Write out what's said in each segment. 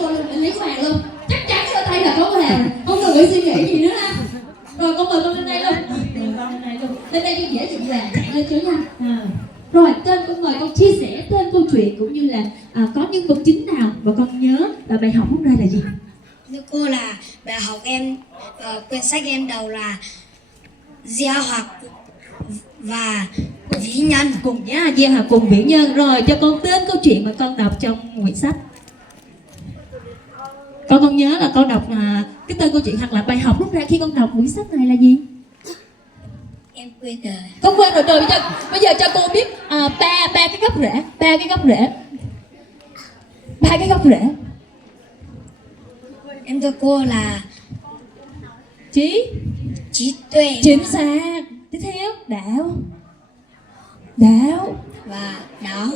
cô lên lấy vàng luôn, chắc chắn ở đây là có vàng, không cần phải suy nghĩ gì nữa ha. Rồi con mời con lên đây luôn, lên đây cho dễ dựng vàng, chạy lên chứ nha. Rồi tên con mời con chia sẻ tên câu chuyện cũng như là có nhân vật chính nào và con nhớ là bài học rút ra là gì? Thưa cô là bài học em quyển sách em đầu là gieo hạt và vĩ nhân. Cùng nhá, gieo hạt cùng vĩ nhân. Rồi cho con tên câu chuyện mà con đọc trong quyển sách. Con nhớ là con đọc cái tên câu chuyện hoặc là bài học rút ra khi con đọc quyển sách này là gì? Em quên rồi. Con quên rồi. Rồi bây giờ cho cô biết ba cái gốc rễ, ba cái gốc rễ. Em thưa cô là trí tuệ. Chính xác. Tiếp theo đạo Và đạo.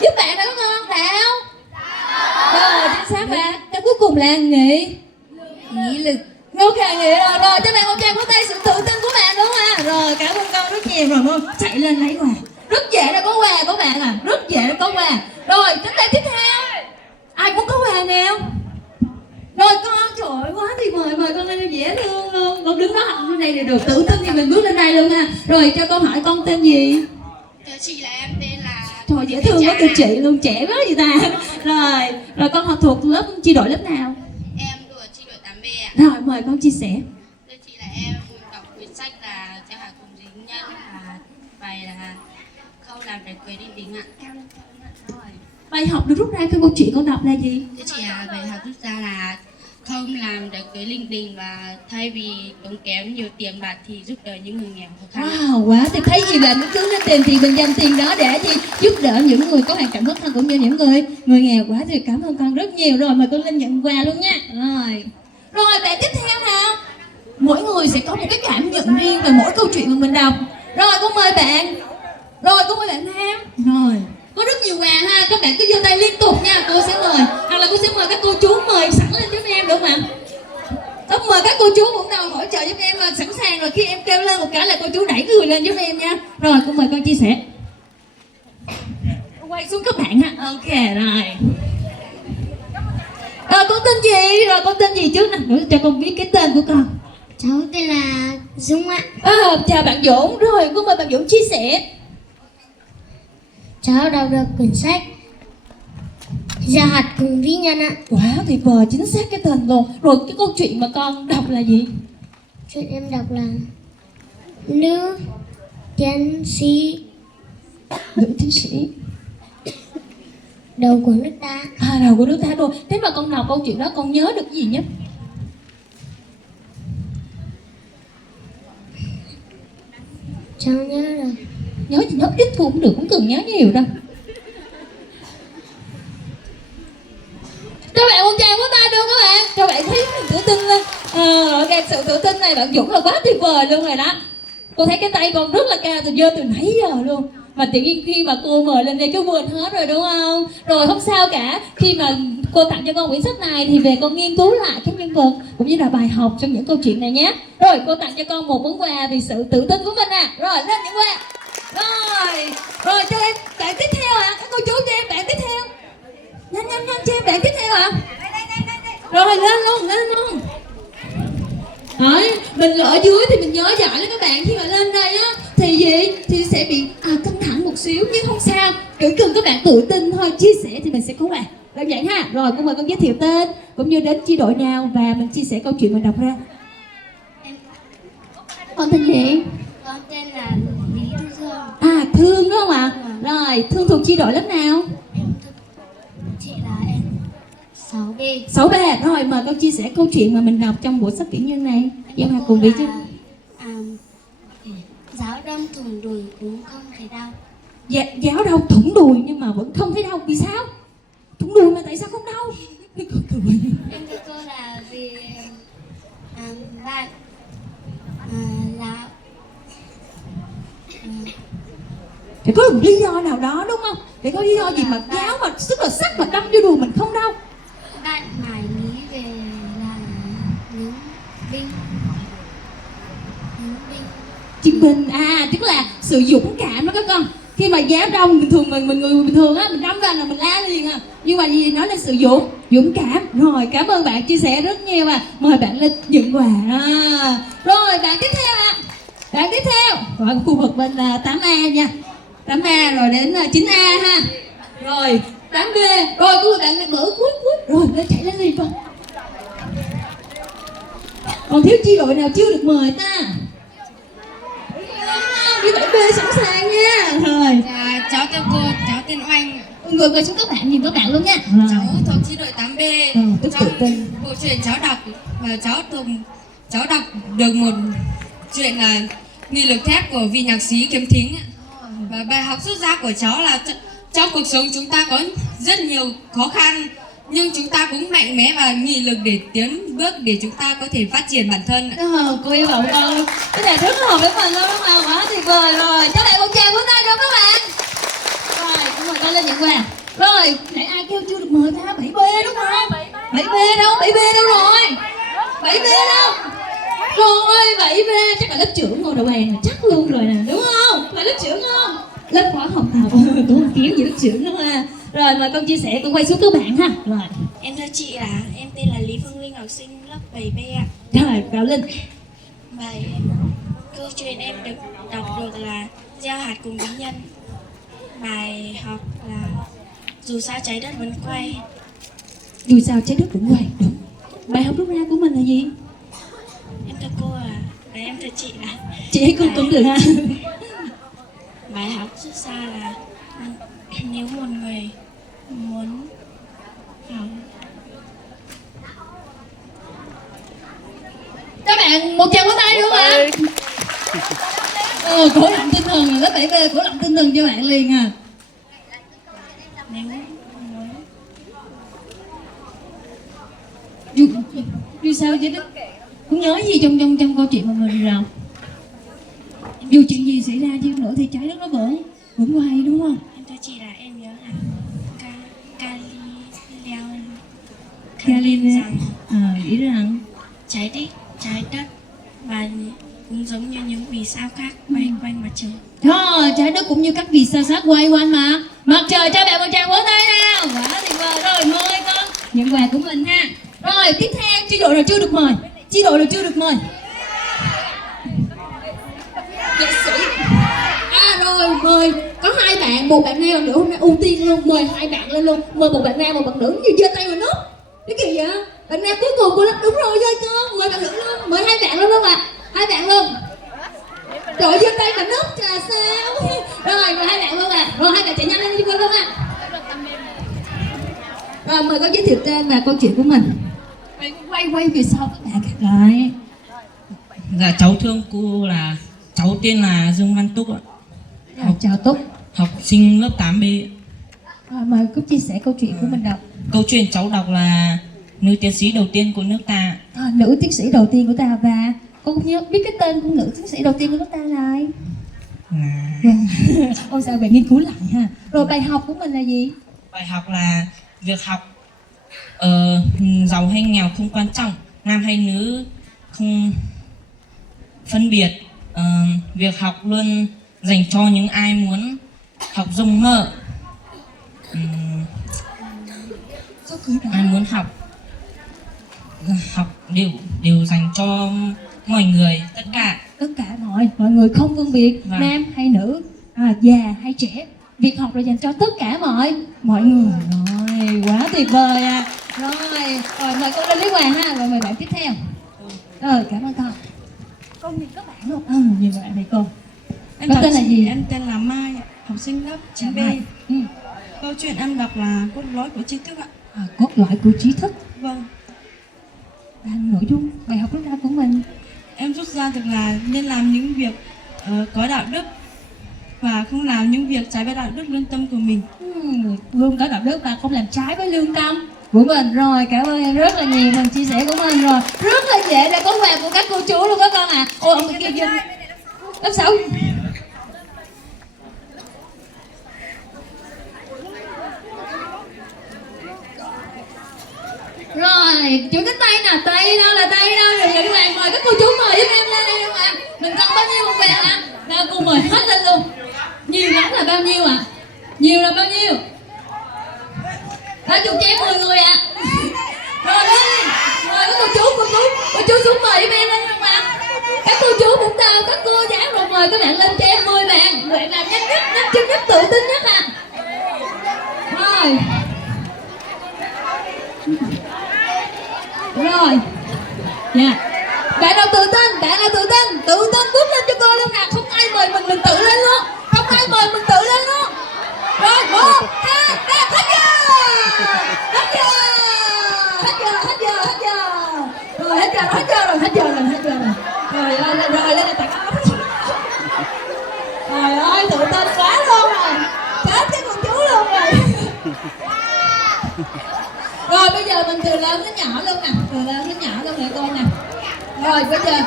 Giúp bạn đó con, đạo. Rồi chính xác bạn. Cái cuối cùng là nghị lực. Ok, nghĩa rồi cho bạn một tràng vỗ tay sự tự tin của bạn đúng không ạ? Rồi cảm ơn con rất nhiều rồi không? Chạy lên lấy quà. Rất dễ là có quà của bạn à, rất dễ là có quà. Rồi đến đây tiếp theo. Ai muốn có quà nào? Rồi con, trời ơi quá tuyệt vời, mời con lên đây dễ thương luôn. Con đứng đó học lên đây được, tự tin thì mình bước lên đây luôn ha. Rồi cho con hỏi con tên gì? Thưa chị là em tên là. Trời dễ thương quá, từ chị luôn, trẻ quá vậy ta. Rồi con học thuộc lớp chi đội lớp nào? Em thuộc chi đội 8B ạ. Rồi mời con chia sẻ. Thưa chị là em đọc quyển sách là gieo hạt cùng vĩ nhân và bài là khâu làm để cười đinh đính ạ. Bài học được rút ra cái câu chuyện con đọc là gì? Thưa chị là bài học rút ra là không làm để cưới linh đình và thay vì tốn kém nhiều tiền bạc thì giúp đỡ những người nghèo khó khăn. Wow, quá thì thấy gì là nó cứ lên tiền thì mình dành tiền đó để gì giúp đỡ những người có hoàn cảnh khó khăn cũng như những người nghèo. Quá thì cảm ơn con rất nhiều. Rồi mời con lên nhận quà luôn nha. Rồi bạn tiếp theo nào. Mỗi người sẽ có một cái cảm nhận riêng về mỗi câu chuyện mà mình đọc. Rồi con mời bạn. Rồi con mời bạn Nam. Rồi có rất nhiều quà ha, các bạn cứ giơ tay liên tục nha, cô sẽ mời, hoặc là cô sẽ mời các cô chú mời sẵn lên giúp em được không ạ? Con mời các cô chú cũng nào hỗ trợ giúp em sẵn sàng rồi, khi em kêu lên một cái là cô chú đẩy người lên giúp em nha. Rồi con mời con chia sẻ. Quay xuống các bạn ha. Ok rồi. Rồi con tên gì? Rồi con tên gì trước nè, cho con biết cái tên của con. Cháu tên là Dũng ạ. Chào bạn Dũng. Rồi con mời bạn Dũng chia sẻ. Cháu đọc được quyển sách gieo hạt cùng vĩ nhân ạ. Quá tuyệt vời, chính xác cái tên luôn. Rồi cái câu chuyện mà con đọc là gì? Chuyện em đọc là nữ tiến sĩ đầu của nước ta. Đầu của nước ta rồi. Thế mà con đọc câu chuyện đó con nhớ được gì nhất? Cháu nhớ được. Nhớ gì nhớ ít thôi cũng được, không cần nhớ nhiều đâu. Các bạn một tràng của tay được các bạn. Các bạn thấy mình tự tin lên. Cái sự tự tin này bạn Dũng là quá tuyệt vời luôn rồi đó. Cô thấy cái tay con rất là cao từ giờ từ nãy giờ luôn. Mà tự nhiên khi mà cô mời lên đây cứ quên hết rồi đúng không? Rồi không sao cả. Khi mà cô tặng cho con quyển sách này thì về con nghiên cứu lại các nhân vật cũng như là bài học trong những câu chuyện này nhé. Rồi cô tặng cho con một món quà vì sự tự tin của mình nè. Rồi lên những quà. Rồi cho em bạn tiếp theo ạ. Các cô chú cho em bạn tiếp theo. Nhanh cho em bạn tiếp theo ạ. Rồi lên luôn. Đấy, mình ở dưới thì mình nhớ giỏi lắm các bạn. Khi mà lên đây á thì gì? Thì sẽ bị căng thẳng một xíu nhưng không sao. Chỉ cần các bạn tự tin thôi, chia sẻ thì mình sẽ có quà. Là vậy ha. Rồi con mời con giới thiệu tên cũng như đến chi đội nào và mình chia sẻ câu chuyện mình đọc ra. Con tên gì? Con tên là Lý Thương. Thương đúng không ạ? Rồi, Thương thuộc chi đội lớp nào? Chị là em 6B. 6B. Rồi mời con chia sẻ câu chuyện mà mình đọc trong bộ sách vĩ nhân này. Gieo hạt cùng vĩ chứ. Giáo đâm thủng đùi cũng không thấy đau. Giáo đau thủng đùi nhưng mà vẫn không thấy đau. Vì sao? Thủng đùi mà tại sao không đau? Em thưa cô là vì bạn là phải có một lý do nào đó đúng không? Để có lý do gì mà giáo mà rất là sắc mà đâm vô đùi mình không đau. bạn mải lý về là lính binh. Chiến binh. Tức là sự dũng cảm đó các con. khi mà giáo đông bình thường mình người bình thường á, mình đâm vào là mình la liền à, nhưng mà gì nói lên sự dũng cảm. Rồi cảm ơn bạn chia sẻ rất nhiều và mời bạn lên nhận quà. Rồi bạn tiếp theo ạ. Bạn tiếp theo ở khu vực bên 8A nha, 8A rồi đến 9A ha, rồi 8B, rồi cuối bạn bữa cuối rồi lên chạy lên liền con. Còn thiếu chi đội nào chưa được mời ta? Như 7B sẵn sàng nha. Rồi Cháu tên cô, cháu tên Oanh. người xuống các bạn nhìn các bạn luôn nha. Cháu thuộc chi đội 8B. Trong bộ truyện cháu đọc và cháu đọc được một chuyện là nghị lực thép của vị nhạc sĩ Kiếm Thính. Và bài học rút ra của cháu là trong cuộc sống chúng ta có rất nhiều khó khăn, nhưng chúng ta cũng mạnh mẽ và nghị lực để tiến bước để chúng ta có thể phát triển bản thân. Cô yêu bảo con cái này rất hợp với mình luôn, đúng không? Quá tuyệt vời rồi. Các bạn một tràng vỗ tay đâu các bạn. Rồi cũng mời con lên nhận quà. Rồi nãy ai kêu chưa được mời ta? 7B đúng không? 7B đâu? 7B đâu rồi? 7B đâu? Rồi 7B chắc là lớp trưởng ngồi đầu bàn chắc luôn rồi nè, đúng không? Phải lớp trưởng không? Lớp khóa học nào cũng không kiếm gì lớp trưởng đâu ha. Rồi mời con chia sẻ, con quay xuống các bạn ha. Rồi Em thưa chị là em tên là Lý Phương Linh, học sinh lớp 7B ạ. rồi vào Linh. Bài câu chuyện em được đọc được là gieo hạt cùng bí nhân. Bài học là dù sao trái đất vẫn quay. Dù sao trái đất cũng quay, đúng. Bài học rút ra của mình là gì? Em thưa cô là em thưa chị là Chị ấy cũng được ha. bài học rút ra là nếu một người muốn học. Các bạn một tràng vỗ tay đúng không ạ? Cổ động tinh thần, lớp 7B cổ động tinh thần cho bạn liền à. Nếu muốn Dù sao chứ đó. Không nhớ gì trong câu chuyện mà mình rồi. Dù chuyện gì xảy ra chứ nữa thì trái đất nó vẫn quay đúng không? em thưa chị là em nhớ là Galileo rằng nghĩ rằng trái đất và cũng giống như những vì sao khác quay quanh mặt trời. trái đất cũng như các vì sao khác quay quanh mà mặt trời. Cho bạn một tràng vỗ tay nào. Quá tuyệt vời. Rồi mời con nhận quà của mình ha. Rồi tiếp theo chi đội nào chưa được mời? Chi đội nào chưa được mời? Nghệ sĩ. Rồi mời có hai bạn, một bạn nam nữa hôm nay ưu tiên luôn, mời hai bạn lên luôn, mời một bạn nam một bạn nữ. Gì giơ tay mà nút cái gì vậy? Bạn nam cuối cùng của lớp đúng rồi rơi con, mời bạn nữ luôn, mời hai bạn luôn luôn ạ. Hai bạn luôn. Trời giơ tay mà nút là sao? Rồi mời hai bạn luôn ạ. Rồi hai bạn chạy nhanh lên đi luôn ạ. Rồi mời con giới thiệu tên và câu chuyện của mình. Quay về sau các bạn. Rồi. Dạ cháu thương cô là cháu tên là Dương Văn Túc ạ. Chào Túc. Học sinh lớp 8B. Mời cô chia sẻ câu chuyện của mình đọc. Câu chuyện cháu đọc là nữ tiến sĩ đầu tiên của nước ta. Nữ tiến sĩ đầu tiên của ta, và con cũng nhớ biết cái tên của nữ tiến sĩ đầu tiên của nước ta là ai? Ôi sao bạn nghiên cứu lại ha. Rồi bài học của mình là gì? Bài học là việc học giàu hay nghèo không quan trọng, nam hay nữ không phân biệt. Việc học luôn dành cho những ai muốn học rộng mở. Ai muốn học đều dành cho mọi người, tất cả mọi người không phân biệt nam hay nữ, già hay trẻ. Việc học là dành cho tất cả mọi người. Rồi quá tuyệt vời à. Rồi mời cô lên lấy quà ha. Rồi mời bạn tiếp theo. Rồi cảm ơn con nhìn các bạn luôn. Nhìn bạn này cô. Em Có tên là gì? Em tên là Mai, học sinh lớp 9B. Câu chuyện em đọc là cốt lõi của tri thức ạ. Cốt lõi của trí thức. Vâng. Nội dung bài học rút ra của mình. Em rút ra được là nên làm những việc có đạo đức và không làm những việc trái với đạo đức lương tâm của mình. Luôn có đạo đức và không làm trái với lương tâm của mình. Rồi cảm ơn em rất là nhiều phần chia sẻ của mình. Rồi rất là dễ để có quà của các cô chú luôn các con à. Ôi ông kia vô lớp 6. Rồi chú cái tay nào, tay đâu là tay đâu rồi các bạn, mời các cô chú mời giúp em lên đây luôn ạ. Mình còn bao nhiêu một quà ạ? Nào cô mời hết lên luôn, nhiều lắm rồi. là bao nhiêu ạ? Nhiều là bao nhiêu? 30 chén 10 người ạ. Rồi đi. Rồi các cô chú xuống mời giúp em lên không ạ? Các cô chú cũng tao, các cô giáo rồi mời các bạn lên cho em 10 bạn. Bạn làm nhanh nhất, nhanh chân nhất, tự tin nhất ạ. Rồi. Rồi. Dạ. Bạn nào tự tin bước lên cho cô luôn nè, không ai mời mình tự lên luôn, không ai mời mình tự lên luôn. Rồi 1, 2, 3, hết giờ, rồi hết giờ rồi. Rồi lên là tặng áo. Trời ơi tự tin quá luôn rồi, chết cái con chú luôn rồi. Rồi bây giờ mình từ lớn đến nhỏ luôn nè, nè cô nè. Rồi bây giờ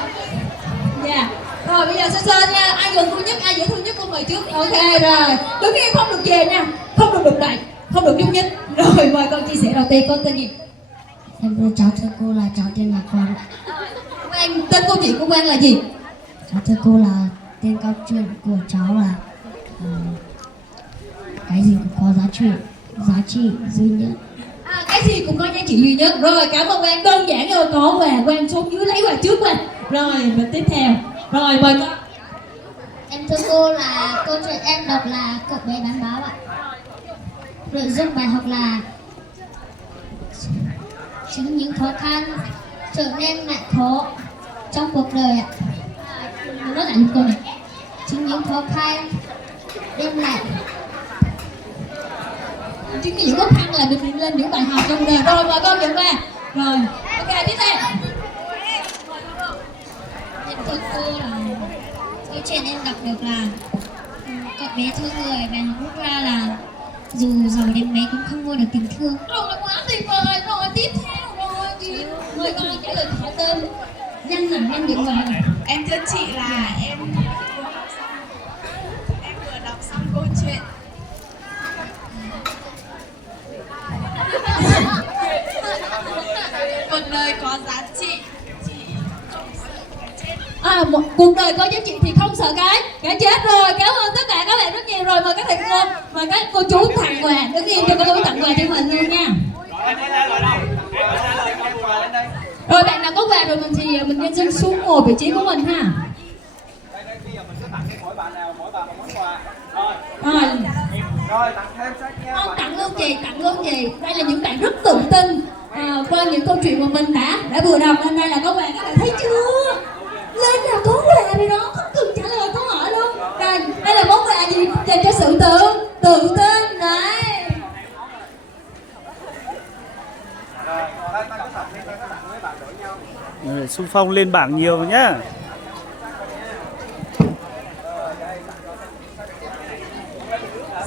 dạ. Rồi bây giờ sơ nha, ai gần cô nhất, ai dễ thương nhất cô mời trước. Ok rồi, đứng yên không được về nha, không được đụng đậy, không được nhúc nhích. Rồi mời con chia sẻ đầu tiên, con tên gì? Em cháu thưa cô là cháu tên là Quang. Quang, tên cô chị của Quang là gì? Cháu thưa cô là tên câu chuyện của cháu là cái gì cũng có giá trị duy nhất. Cái gì cũng có giá trị duy nhất. Rồi cảm ơn Quang, đơn giản rồi, có quà Quang xuống dưới lấy quà trước Quang. Rồi mình tiếp theo. Rồi mời con. Em thưa cô là câu chuyện em đọc là cậu bé bán báo ạ. Nội dung bài học là chính những khó khăn trở nên lại khó trong cuộc đời ạ. Nói lại một câu này. Chính những khó khăn đem lại Chính những khó khăn là được lên những bài học trong đời. Rồi mời con nhận qua. Rồi ok tiếp theo. em thưa cô là câu chuyện em đọc được là cậu bé thương người và rút ra là dù giàu đến mấy cũng không mua được tình thương. Rồi là quá tuyệt vời. Rồi tiếp theo rồi chị mời con trả lời hỏi tên nhanh nhận vào. Em thưa chị là em vừa đọc xong câu chuyện. Cuộc đời có giá trị. Một cuộc đời có giá trị thì không sợ cái chết. Rồi cảm ơn tất cả các bạn rất nhiều. Rồi mời các thầy cô, mời các cô chú tặng quà, đứng yên cho cô chú tặng quà cho mình luôn nha. Rồi bạn nào có quà rồi mình nhân dân xuống ngồi vị trí của mình ha. Rồi tặng thêm sách nha. Không, tặng luôn chị. Đây là những bạn rất tự tin qua những câu chuyện mà mình đã vừa đọc, nên đây là có quà. Các bạn thấy chưa? Lên là có quà rồi đó, không cần trả lời câu hỏi luôn. Rồi đây là món quà gì dành cho sự tự tin đấy. Xung phong lên bảng nhiều nhá.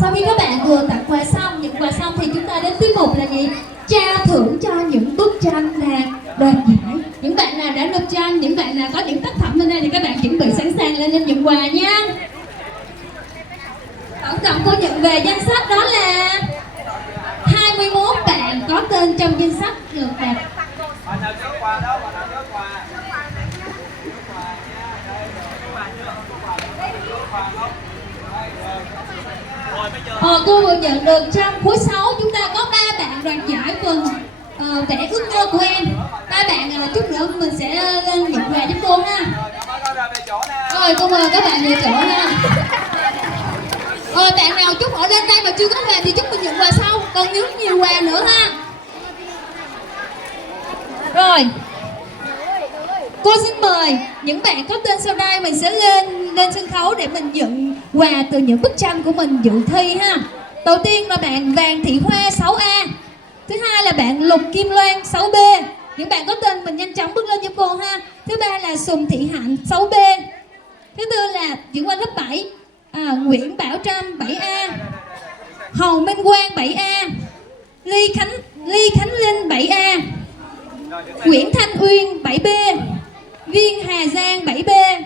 Sau khi các bạn vừa tặng quà xong, nhận quà xong thì chúng ta đến tiết mục là gì? Trao thưởng cho những bức tranh đoạt giải. Những bạn nào đã nộp tranh, những bạn nào có những tác phẩm bên đây thì các bạn chuẩn bị sẵn sàng lên nhận quà nha. Tổng cộng cô nhận về danh sách đó là 21 bạn có tên trong danh sách được đạt. Cô vừa nhận được trong khối 6 chúng ta có 3 bạn đoạt giải phần vẽ ước mơ của em. 3 bạn chút nữa mình sẽ lên nhận quà giúp cô ha. Rồi cô mời các bạn về chỗ nha. Bạn nào chút ở lên đây mà chưa có quà thì chúng mình nhận quà sau, còn nhớ nhiều quà nữa ha. Rồi cô xin mời những bạn có tên sau đây, mình sẽ lên sân khấu để mình nhận quà từ những bức tranh của mình dự thi ha. Đầu tiên là bạn Vàng Thị Hoa 6A. Thứ hai là bạn Lục Kim Loan 6B. Những bạn có tên mình nhanh chóng bước lên giúp cô ha. Thứ ba là Sùng Thị Hạnh 6B. Thứ tư là chuyển qua lớp 7 Nguyễn Bảo Trâm 7A, Hầu Minh Quang 7A, Ly Khánh Linh 7A, Nguyễn Thanh Uyên 7B, Viên Hà Giang 7B,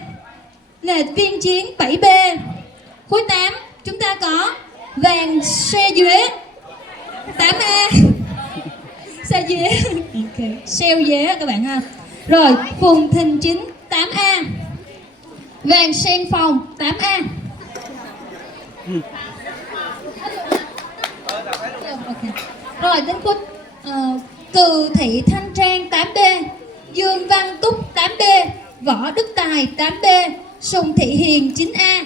Lê Viên Chiến 7B. Khối 8 chúng ta có Vàng Xe Duế 8A. Xe Duế Xeo Duế các bạn ha. Rồi Phùng Thình Chính 8A, Vàng Sen Phòng 8A. Ok. Rồi đến Quốc. Cừ Thị Thanh Trang 8B, Dương Văn Túc 8B, Võ Đức Tài 8B, Sùng Thị Hiền 9A,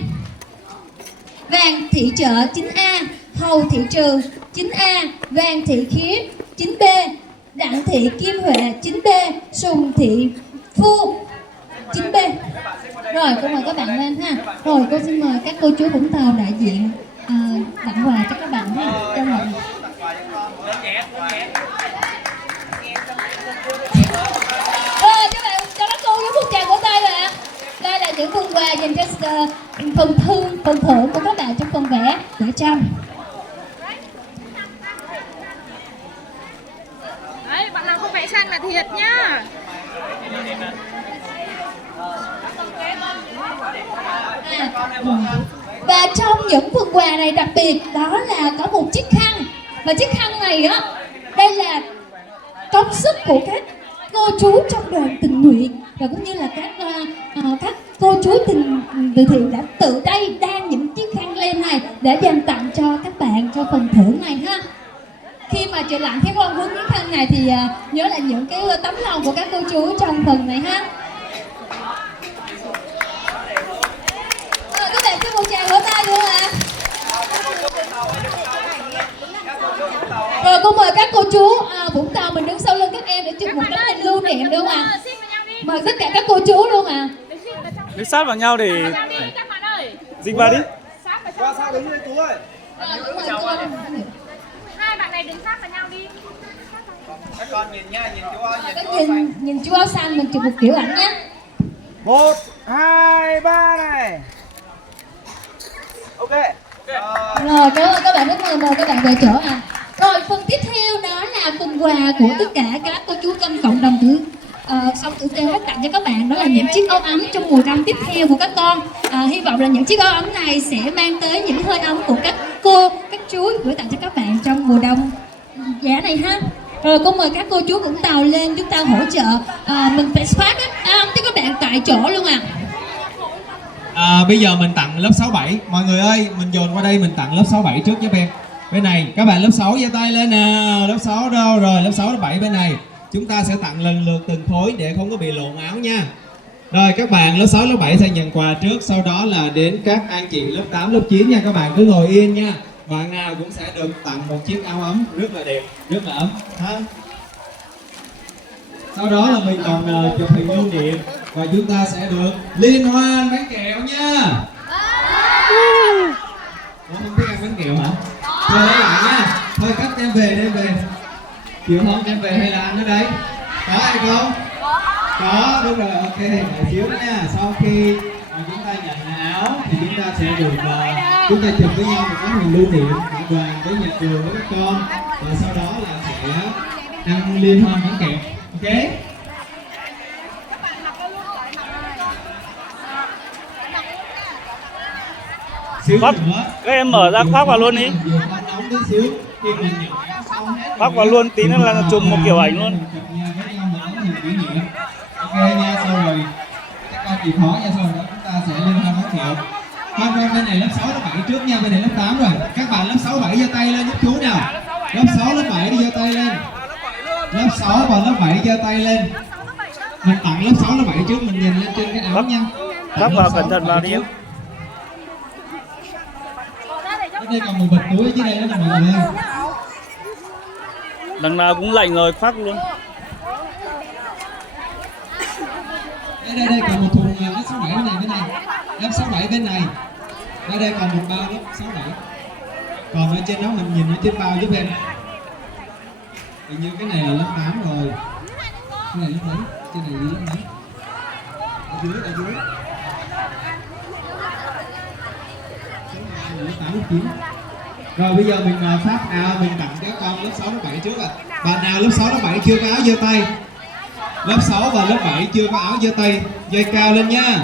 Vàng Thị Trợ 9A, Hầu Thị Trừ 9A, Vàng Thị Khiết 9B, Đặng Thị Kim Huệ 9B, Sùng Thị Phu 9B. Rồi cô mời các bạn lên ha. Rồi cô xin mời các cô chú Vũng Tàu đại diện tặng quà cho các bạn ha. Cho mọi người. Rồi cho các cô với một tràng vỗ tay rồi ạ. Đây là những phần quà dành cho phần thưởng của các bạn trong phần vẽ tranh. Đấy, bạn nào không vẽ tranh là thiệt nhá. Và trong những phần quà này đặc biệt đó là có một chiếc khăn. Và chiếc khăn này á, đây là công sức của các cô chú trong đoàn tình nguyện và cũng như là các cô chú từ thiện đã tự tay đan những chiếc khăn len này để dành tặng cho các bạn cho phần thưởng này ha. Khi mà triển lãm Khánh Quang hướng miếng khăn này thì nhớ là những cái tấm lòng của các cô chú trong phần này ha. Các bạn cho một tràng vỗ tay luôn ạ. Rồi cô mời các cô chú Vũng Tàu mình đứng sau lưng các em để chụp một tấm hình lưu niệm được không ạ? Mời tất cả các cô chú luôn ạ. Đứng sát vào nhau để dính vào đi. Qua sát đứng lên chú ơi. Hai bạn này đứng sát vào nhau đi. Các con nhìn nha, nhìn chú ơi, nhìn chú áo xanh mình chụp một kiểu ảnh nhé. 1, 2, 3 này. Ok. Rồi các bạn rất mời các bạn về chỗ à. Rồi phần tiếp theo đó là phần quà của tất cả các cô chú trong cộng đồng sống tử tế tặng cho các bạn, đó là những chiếc áo ấm trong mùa đông tiếp theo của các con. Hy vọng là những chiếc áo ấm này sẽ mang tới những hơi ấm của các cô, các chú gửi tặng cho các bạn trong mùa đông giá này ha. Rồi cô mời các cô chú Vũng Tàu lên chúng ta hỗ trợ mình phải phát áo ấm cho các bạn tại chỗ luôn ạ. Bây giờ mình tặng lớp 6-7. Mọi người ơi, mình dồn qua đây mình tặng lớp 6-7 trước giúp em. Bên này, các bạn lớp 6 giơ tay lên nè. Lớp 6 đâu rồi? Lớp 6, lớp 7 bên này. Chúng ta sẽ tặng lần lượt từng khối để không có bị lộn áo nha. Rồi các bạn lớp 6, lớp 7 sẽ nhận quà trước. Sau đó là đến các anh chị lớp 8, lớp 9 nha. Các bạn cứ ngồi yên nha. Bạn nào cũng sẽ được tặng một chiếc áo ấm rất là đẹp, rất là ấm ha. Sau đó là mình còn chụp hình lưu niệm và chúng ta sẽ được liên hoan bánh kẹo nha. Ủa, không biết ăn bánh kẹo hả? Thôi lấy lại nha. Thôi cắt đem về. Chịu không, đem về hay là ăn ở đây? Có hay không? Có, đúng rồi, ok. Đợi xíu nha. Sau khi chúng ta nhận áo thì chúng ta sẽ được chúng ta chụp với nhau một cái hình lưu niệm đoàn với nhà trường với các con. Và sau đó là sẽ ăn liên hoan bánh kẹo. Ok? Xíu Khoác, nữa. các em mở ra khoác vào luôn đi. Khoác vào luôn, tí nữa là chụp một kiểu ảnh luôn. Ok nha, sau rồi các con chịu khó nha, sau đó chúng ta sẽ lên hai bánh kẹo. Con bên này lớp 6, lớp 7 trước nha, bên này lớp 8 rồi. Các bạn lớp 6, 7 giơ tay lên giúp chú nào. Lớp 6, lớp 7 đi giơ tay lên. Lớp 6 và lớp 7 giơ tay lên. Mình tặng lớp 6, lớp 7 trước, mình nhìn lên trên cái áo nha. Khoác vào cẩn thận vào đi em. Ở đây còn một bịch túi dưới đây đó là mọi người ơi. Đằng nào cũng lạnh rồi, khoác luôn. Đây còn một thùng lớp 67 bên này. Lớp 67 bên này. Đây còn một bao lớp 67. Còn ở trên đó mình nhìn ở trên bao giúp em. Hình như cái này là lớp 8 rồi. Cái này lớp mấy? Trên này lớp mấy? Ở dưới. Lớp 8, lớp 9. Rồi bây giờ mình phát mình tặng các con lớp 6, lớp 7 trước ạ. Bạn nào lớp 6, lớp 7 chưa có áo giơ tay. Lớp 6 và lớp 7 chưa có áo giơ tay, giơ cao lên nha.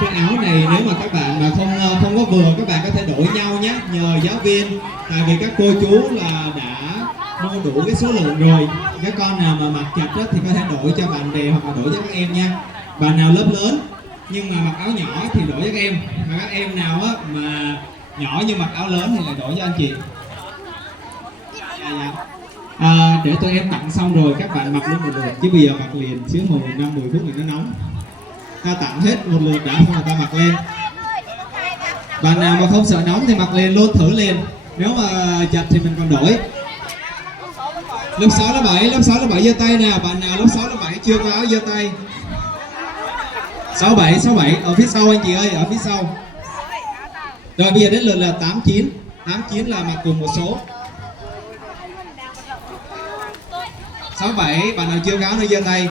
Cái áo này nếu mà các bạn mà không có vừa, các bạn có thể đổi nhau nhé, nhờ giáo viên. Tại vì các cô chú là đã mua đủ cái số lượng rồi. Các con nào mà mặc chặt thì có thể đổi cho bạn bè hoặc là đổi cho các em nha. Bạn nào lớp lớn nhưng mà mặc áo nhỏ thì đổi cho các em. Mà các em nào mà nhỏ nhưng mặc áo lớn thì lại đổi cho anh chị. Dạ. Để tụi em tặng xong rồi các bạn mặc luôn một lượt, chứ bây giờ mặc liền chứ 5-10 phút thì nó nóng. Ta tặng hết một lượt đã xong rồi ta mặc lên. Bạn nào mà không sợ nóng thì mặc liền luôn, thử liền. Nếu mà chặt thì mình còn đổi. Lớp 6, lớp 7, lớp 6, lớp 7 giơ tay nè. Bạn nào lớp 6, lớp 7 chưa có áo giơ tay. 67 ở phía sau anh chị ơi, ở phía sau. Rồi bây giờ đến lượt là 89 là mặc cùng một số. 67, bạn nào chưa có áo nó giơ tay.